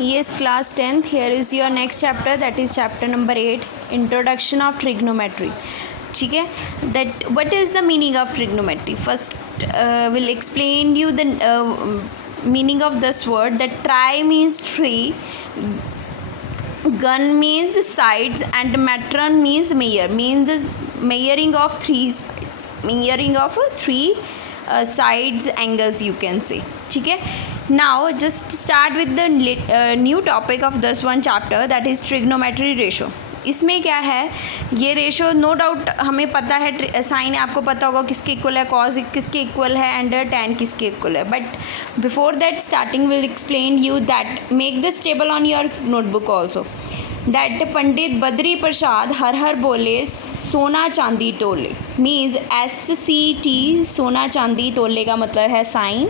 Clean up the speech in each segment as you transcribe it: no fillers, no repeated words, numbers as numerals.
Yes, class 10th. Here is your next chapter, that is chapter number 8, Introduction of Trigonometry. ठीक है, that what is the meaning of trigonometry? First, will explain you the meaning of this word. That tri means three, gun means sides, and metron means measure, means the measuring of three sides, measuring of three sides, angles you can say. ठीक है. Now just start with the new topic of this one chapter, that is trigonometry ratio. इसमें क्या है, ये ratio no doubt हमें पता है, sign आपको पता होगा किसके इक्वल है, कॉस किसके इक्वल है, एंड tan किसके इक्वल है. But before that starting will explain you that make this table on your notebook also. That Pandit Badri Prasad हर हर बोले सोना चांदी तोले, मीन्स SCT सोना चांदी तोले का मतलब है साइन,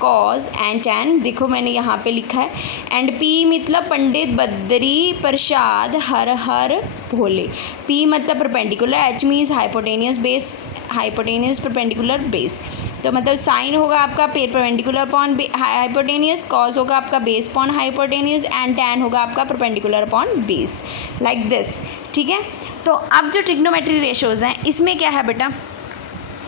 कॉज एंड tan. देखो मैंने यहाँ पे लिखा है. एंड P मतलब पंडित बद्री प्रसाद हर हर भोले. P मतलब perpendicular, H means hypotenuse base, hypotenuse perpendicular base. तो मतलब साइन होगा आपका परपेंडिकुलर अपॉन हाइपोटेनियस, कॉज होगा आपका base upon hypotenuse, and tan होगा आपका perpendicular upon base, like this. ठीक है. तो अब जो ट्रिग्नोमेट्री रेशोज़ हैं इसमें क्या है बेटा,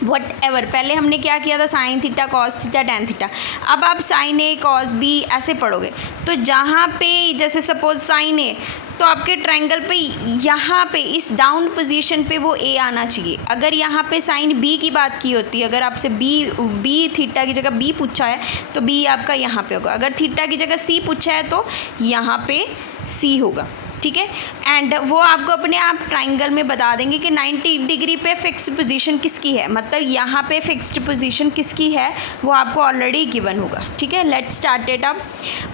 वट एवर, पहले हमने क्या किया था, sine theta, cos theta, tan theta. अब आप साइन ए कॉस बी ऐसे पढ़ोगे. तो जहाँ पे जैसे सपोज साइन ए, तो आपके ट्रायंगल पे यहाँ पे इस डाउन पोजीशन पे वो ए आना चाहिए. अगर यहाँ पे साइन बी की बात की होती है, अगर आपसे बी थीटा की जगह बी पूछा है तो बी आपका यहाँ पे होगा. अगर थीटा की जगह सी पूछा है तो यहाँ पे सी होगा. ठीक है. एंड वो आपको अपने आप ट्राइंगल में बता देंगे कि 90 डिग्री पे फिक्स पोजीशन किसकी है, मतलब यहाँ पे फिक्स्ड पोजीशन किसकी है वो आपको ऑलरेडी गिवन होगा. ठीक है. Let's start it up.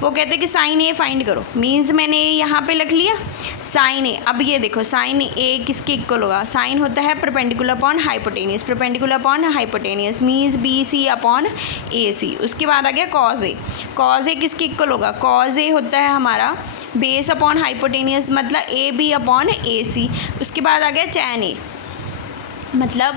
वो कहते हैं कि साइन ए फाइंड करो, मीन्स मैंने यहाँ पे लिख लिया साइन ए. अब ये देखो साइन ए किसके इक्वल होगा, साइन होता है perpendicular upon hypotenuse, perpendicular upon hypotenuse means BC upon AC. उसके बाद आ गया कॉज ए. कॉज ए किसके इक्वल होगा, कॉज ए होता है हमारा बेस अपॉन हाइपोटेनियस, मतलब AB अपॉन AC. उसके बाद आ गया tan ए, मतलब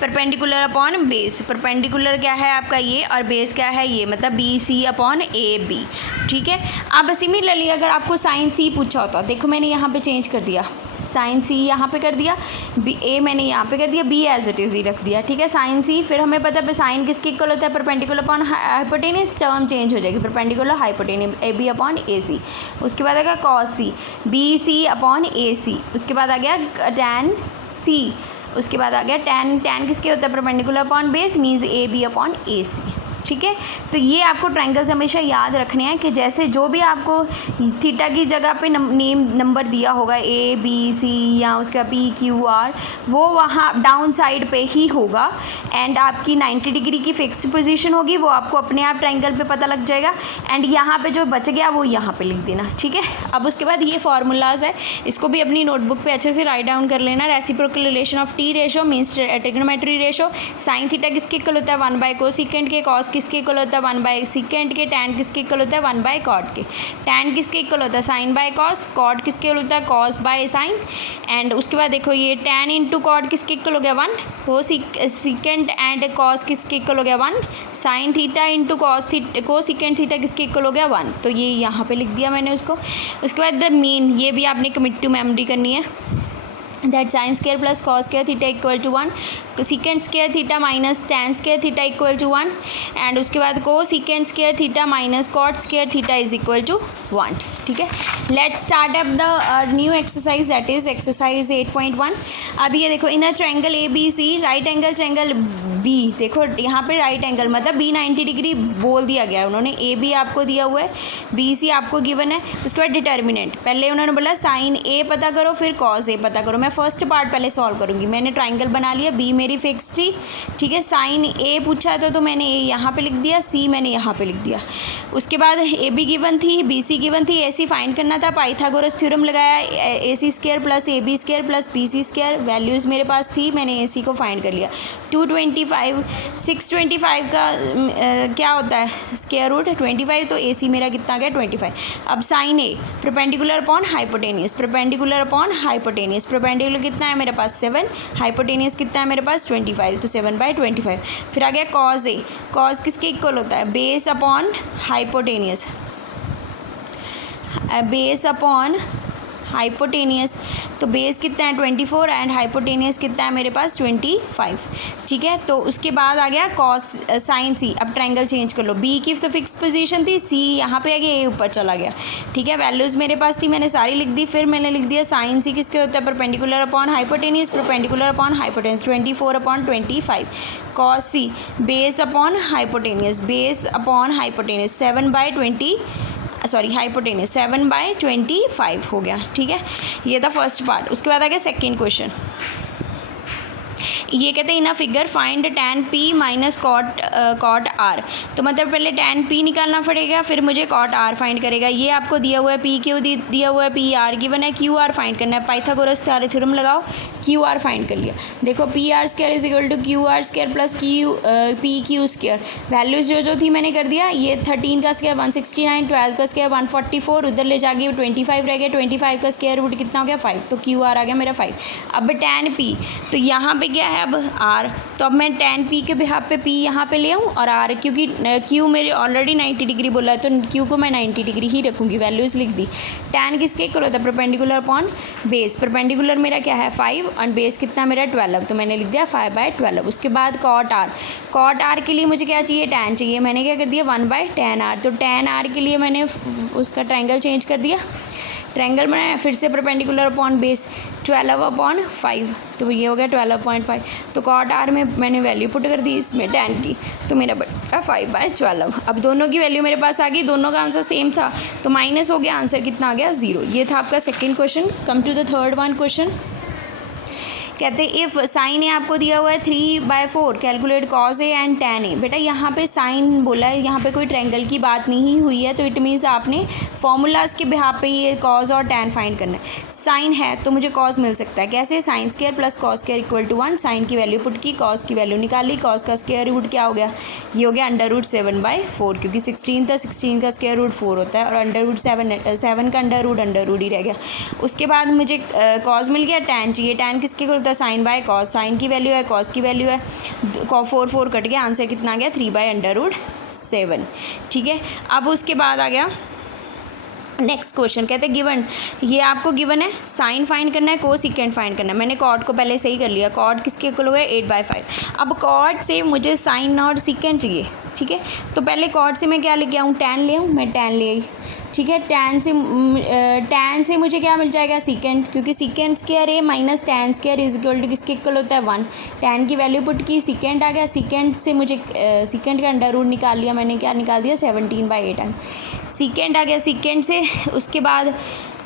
परपेंडिकुलर अपॉन बेस. परपेंडिकुलर क्या है आपका ये, और बेस क्या है ये, मतलब BC अपॉन AB. ठीक है. अब सिमिलरली अगर आपको साइन C पूछा होता, देखो मैंने यहाँ पे चेंज कर दिया, साइन C यहाँ पे कर दिया, A मैंने यहाँ पे कर दिया, B एज इट इज़ ही रख दिया. ठीक है. साइन C, फिर हमें पता है साइन किसके इक्वल होता है, perpendicular upon hypotenuse, term change हो जाएगी, perpendicular hypotenuse AB upon AC. उसके बाद आ गया cos C, BC upon AC. उसके बाद आ गया tan C. उसके बाद आ गया tan किसके होता है, perpendicular upon base means AB upon AC. ठीक है. तो ये आपको ट्रायंगल्स हमेशा याद रखने हैं कि जैसे जो भी आपको थीटा की जगह पे नेम नंबर दिया होगा ABC या उसका PQR, वो वहाँ डाउन साइड पे ही होगा. एंड आपकी 90 डिग्री की फिक्स पोजीशन होगी, वो आपको अपने आप ट्रायंगल पे पता लग जाएगा. एंड यहाँ पे जो बच गया वो यहाँ पे लिख देना. ठीक है. अब उसके बाद ये फार्मूलाज है, इसको भी अपनी नोटबुक पे अच्छे से राइट डाउन कर लेना. Reciprocal relation of T ratio means trigonometry ratio. Sine theta किसके इक्वल होता है, 1/cos के, कॉस किसके इक्वल होता है 1/sec के, tan किसके इक्वल होता है 1/cot के. tan किसके इक्वल होता है sin/cos, cot किसके इक्वल होता है cos/sin. एंड उसके बाद देखो ये tan इंटू कॉट किसके इक्वल हो गया 1, cosecant एंड cos किसके इक्वल हो गया 1, sin theta into cosecant theta किसके इक्वल हो गया 1. तो ये यहाँ पे लिख दिया मैंने उसको. उसके बाद द मीन, ये भी आपने कमिट टू मेमोरी करनी है. That sine square plus cos square theta equal to 1, secant square theta minus tan square theta equal to 1. And उसके बाद cosecant square theta minus cot square theta is equal to 1. ठीक है. Let's start up the new exercise, that is exercise 8.1. अब ये देखो in a triangle ABC, right angle triangle B. देखो यहाँ पे राइट एंगल मतलब B 90 डिग्री बोल दिया गया है उन्होंने, AB आपको दिया हुआ है, BC आपको गिवन है. उसके बाद डिटर्मिनेंट, पहले उन्होंने बोला साइन A पता करो फिर कॉस A पता करो. मैं फर्स्ट पार्ट पहले सॉल्व करूँगी. मैंने ट्रायंगल बना लिया, B मेरी फिक्स थी. ठीक है. साइन A पूछा तो मैंने A यहाँ पे लिख दिया, C मैंने यहाँ पे लिख दिया. उसके बाद AB गिवन थी, BC गिवन थी, AC फाइंड करना था. पाइथागोरस थ्योरम लगाया, AC square plus AB square plus BC square, values मेरे पास थी, मैंने AC को फाइंड कर लिया. 625 का क्या होता है स्क्वायर रूट 25, तो AC मेरा कितना गया 25. अब sine A perpendicular upon hypotenuse, perpendicular upon hypotenuse, perpendicular कितना है मेरे पास 7, हाइपोटेनियस कितना है मेरे पास 25, तो 7/25. फिर आ गया कॉज ए, कॉज किसके इक्वल होता है, base upon hypotenuse, base upon hypotenuse, तो बेस कितना है 24 एंड हाइपोटेनियस कितना है मेरे पास 25, ठीक है। तो उसके बाद आ गया कॉस साइन सी। अब ट्रायंगल चेंज कर लो, बी की तो फिक्स पोजीशन थी, सी यहाँ पे आ गया, ए ऊपर चला गया, ठीक है। वैल्यूज़ मेरे पास थी, मैंने सारी लिख दी। फिर मैंने लिख दिया साइन सी किसके होता है, perpendicular upon hypotenuse, perpendicular upon hypotenuse 24 upon 25, cos C base upon hypotenuse, base upon hypotenuse 7/25 हो गया, ठीक है। ये था फर्स्ट पार्ट। उसके बाद आ गया सेकेंड क्वेश्चन। ये कहते हैं in a figure find tan p minus cot r। तो मतलब पहले tan p निकालना पड़ेगा, फिर मुझे कॉट r फाइंड करेगा। ये आपको दिया हुआ है p क्यू दिया हुआ है, p r गिवन है, q r फाइंड करना है। पाइथागोरस थ्योरम लगाओ, q r फाइंड कर लिया। देखो p r square is equal to q r square plus p q square. Values जो थी मैंने कर दिया। ये 13 का स्क्वायर 169, 12 का स्क्वायर 144, उधर ले जाके 25 रह गया, 25 का स्क्वायर रूट कितना हो गया 5, तो q r आ गया मेरा 5। अब tan p, तो यहाँ पे क्या है अब r, तो अब मैं tan p के बिहाफ पे p यहाँ पे ले आऊँ और r, क्योंकि q मेरे ऑलरेडी 90 डिग्री बोला है तो q को मैं 90 डिग्री ही रखूँगी। वैल्यूज़ लिख दी। tan किसके इक्वल होता है, परपेंडिकुलर अपॉन बेस। परपेंडिकुलर मेरा क्या है 5 और बेस कितना मेरा 12, तो मैंने लिख दिया 5/12। उसके बाद कॉट r के लिए मुझे क्या चाहिए, tan चाहिए। मैंने क्या कर दिया 1/tan r, तो tan r के लिए मैंने उसका ट्रायंगल चेंज कर दिया, ट्रायंगल बनाया, फिर से परपेंडिकुलर अपॉन बेस 12/5, तो ये हो गया 12.5। तो कॉट r में मैंने वैल्यू पुट कर दी इसमें tan की, तो मेरा बटा 5/12। अब दोनों की वैल्यू मेरे पास आ गई, दोनों का आंसर सेम था, तो माइनस हो गया, आंसर कितना आ गया 0। ये था आपका second question. Come to the third one question. कहते हैं इफ़ साइन ए आपको दिया हुआ है 3/4, calculate cause A and tan ए। बेटा यहाँ पे साइन बोला है, यहाँ पे कोई ट्रायंगल की बात नहीं हुई है, तो इट मीन्स आपने फॉर्मूलाज के बिहाफ पे ये कॉज और tan फाइंड करना है। साइन है तो मुझे कॉज मिल सकता है, कैसे, sine square plus cos square equal to 1। Sine की वैल्यू पुट की, कॉस की वैल्यू निकाली, कॉस का स्क्वायर रूट क्या हो गया, ये हो गया √7/4, क्योंकि 16 था, 16 का स्क्वायर रूट 4 होता है, और √7 का अंडर रूट ही रह गया। उसके बाद मुझे कॉज मिल गया, tan चाहिए। tan किसके इक्वल होता है, साइन बाय कॉस। साइन की वैल्यू है, कॉस की वैल्यू है, 4 कट गया, आंसर कितना आ गया 3/√7, ठीक है। अब उसके बाद आ गया नेक्स्ट क्वेश्चन। कहते हैं गिवन, ये आपको गिवन है, साइन फाइंड करना है, कोसिकेंट फाइंड करना है। मैंने कॉट को पहले सही कर लिया, कॉट किसके इक्वल हो गया 8/5। अब कॉट से मुझे साइन और सिकेंट चाहिए, ठीक है। तो पहले कॉट से मैं क्या लेके आऊँ, tan ले आऊँ, मैं tan ले आई, ठीक है। tan से मुझे क्या मिल जाएगा, सिकेंट, क्योंकि secant square a minus tan square is equal to किसके इक्वल होता है 1। tan की वैल्यू पुट की, सिकेंट आ गया, सिकेंट से मुझे सिकेंट का अंडर रूट निकाल लिया मैंने, क्या निकाल दिया 17/8 आ गया, सिकेंट आ गया। सिकेंट से उसके बाद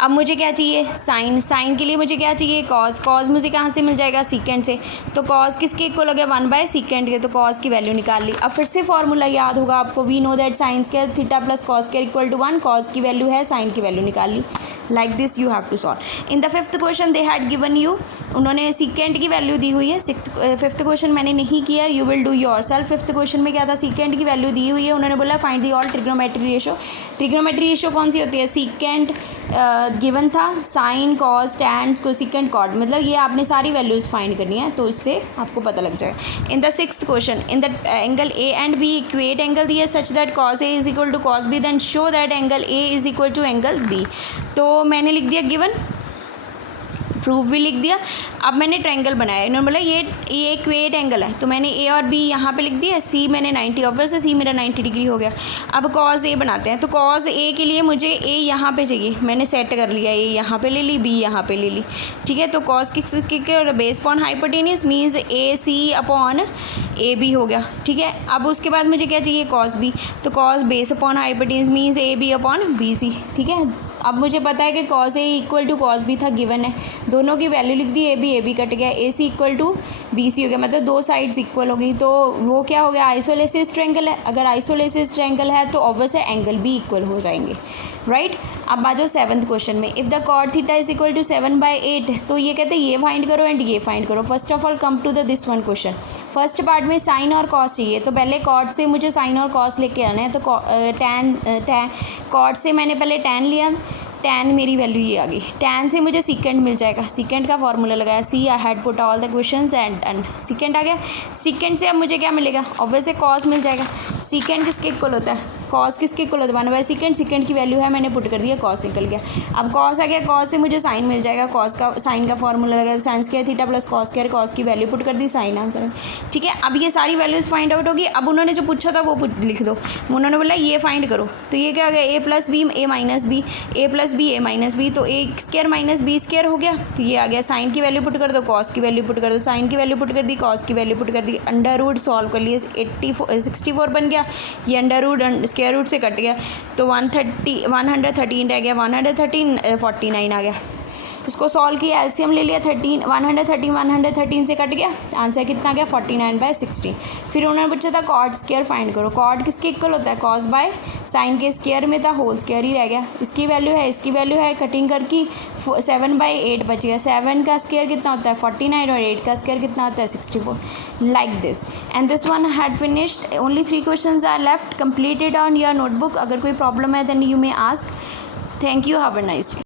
अब मुझे क्या चाहिए, साइन। साइन के लिए मुझे क्या चाहिए, कॉस। कॉस मुझे कहाँ से मिल जाएगा, सिकेंट से, तो कॉस किसके इक्वल हो गया 1/सिकेंट के, तो कॉस की वैल्यू निकाल ली। अब फिर से फॉर्मूला याद होगा आपको, we know that sine square theta plus cos square equal to 1। Cos की वैल्यू है, साइन की वैल्यू निकाल ली। Like this you have to solve. In the fifth question they had given you, उन्होंने सिकेंट की वैल्यू दी हुई है। फिफ्थ क्वेश्चन मैंने नहीं किया, you will do yourself. Fifth question में क्या था, सिकेंट की वैल्यू दी हुई है, उन्होंने बोला find the all trigonometry ratio. Trigonometry ratio कौन सी होती है, सिकेंट गिवन था, sine, cos, tan, cosecant, cot, मतलब ये आपने सारी वैल्यूज़ फाइंड करनी है, तो इससे आपको पता लग जाएगा। In the sixth question, in the angle A and B equate angle दिया such that cos A is equal to cos B, then show that angle A is equal to angle B. तो मैंने लिख दिया given, proof भी लिख दिया। अब मैंने ट्रायंगल बनाया, इन्होंने बोला ये इक्वेट एंगल है, तो मैंने ए और बी यहाँ पे लिख दिया, सी मैंने 90, ऑब्वियस है सी मेरा 90 डिग्री हो गया। अब कॉस ए बनाते हैं, तो कॉस ए के लिए मुझे ए यहाँ पे चाहिए, मैंने सेट कर लिया, ए यहाँ पे ले ली, बी यहाँ पे ले ली, ठीक है। तो कॉस किसके base upon hypotenuse means A C upon A B हो गया, ठीक है। अब उसके बाद मुझे क्या चाहिए, कॉस बी, तो cos base upon hypotenuse means A B upon B C, ठीक है। अब मुझे पता है कि cos A equal to cos B था, गिवन है, दोनों की वैल्यू लिख दी, ए बी कट गया, ए सी इक्वल टू बी सी हो गया, मतलब दो साइड्स इक्वल हो गई, तो वो क्या हो गया, आइसोलेसिस ट्रायंगल है। अगर आइसोलेसिस ट्रायंगल है तो ऑब्वियस है एंगल भी इक्वल हो जाएंगे, राइट। अब आ जाओ सेवन्थ क्वेश्चन में, if the cot theta is equal to 7/8, तो ये कहते हैं ये फाइंड करो एंड ये फाइंड करो। First of all come to the this one question. First part में साइन और कॉस चाहिए, तो पहले कॉट से मुझे साइन और कॉस लेके आना है, तो कॉट से मैंने पहले टैन लिया, टैन मेरी वैल्यू ये आ गई, टैन से मुझे सिकेंट मिल जाएगा, सिकेंट का फॉर्मूला लगाया, see I had put all the questions and secant आ गया। सिकेंट से अब मुझे क्या मिलेगा, ऑब्वियसली कॉस मिल जाएगा। सिकेंट किसके इक्वल होता है, कॉस किसके इक्वल होता है 1/सेकेंड, सेकेंड की वैल्यू है मैंने पुट कर दिया, कॉस निकल गया। अब कॉस आ गया, कॉस से मुझे साइन मिल जाएगा, कॉस का साइन का फॉर्मूला लगा sign square theta plus cos square, cos की वैल्यू पुट कर दी, साइन आंसर है। ठीक है, अब ये सारी वैल्यूज़ फाइंड आउट होगी। अब उन्होंने जो पूछा था वो लिख दो, उन्होंने बोला ये फाइंड करो, तो ये क्या हो गया ए प्लस बी ए माइनस बी, ए प्लस बी ए माइनस बी, तो ए स्क्वायर माइनस बी स्क्वायर हो गया। तो ये आ गया, साइन की वैल्यू पुट कर दो, कॉस की वैल्यू पुट कर दो, साइन की वैल्यू पुट कर दी, कॉस की वैल्यू पुट कर दी, अंडर रूट सॉल्व कर लिए, 64 बन गया, ये अंडर रूट स्क्वायर रूट से कट गया, तो 113 रह गया, 113 49 आ गया। इसको सॉल्व किया, एलसीएम ले लिया, 113 से कट गया, आंसर कितना गया 49/16। फिर उन्होंने पूछा था कॉट स्क्वायर फाइंड करो, कॉट किसके इक्वल होता है कॉस बाय साइन के स्क्वायर में था, होल स्क्वायर ही रह गया, इसकी वैल्यू है, इसकी वैल्यू है, कटिंग करके 7/8 बच गया, 7 का स्क्वायर कितना होता है 49 और 8 का स्क्वायर कितना होता है 64, like this. And this one had finished, only 3 questions are left, completed on your notebook. अगर कोई प्रॉब्लम है then you may ask. Thank you, have a nice day.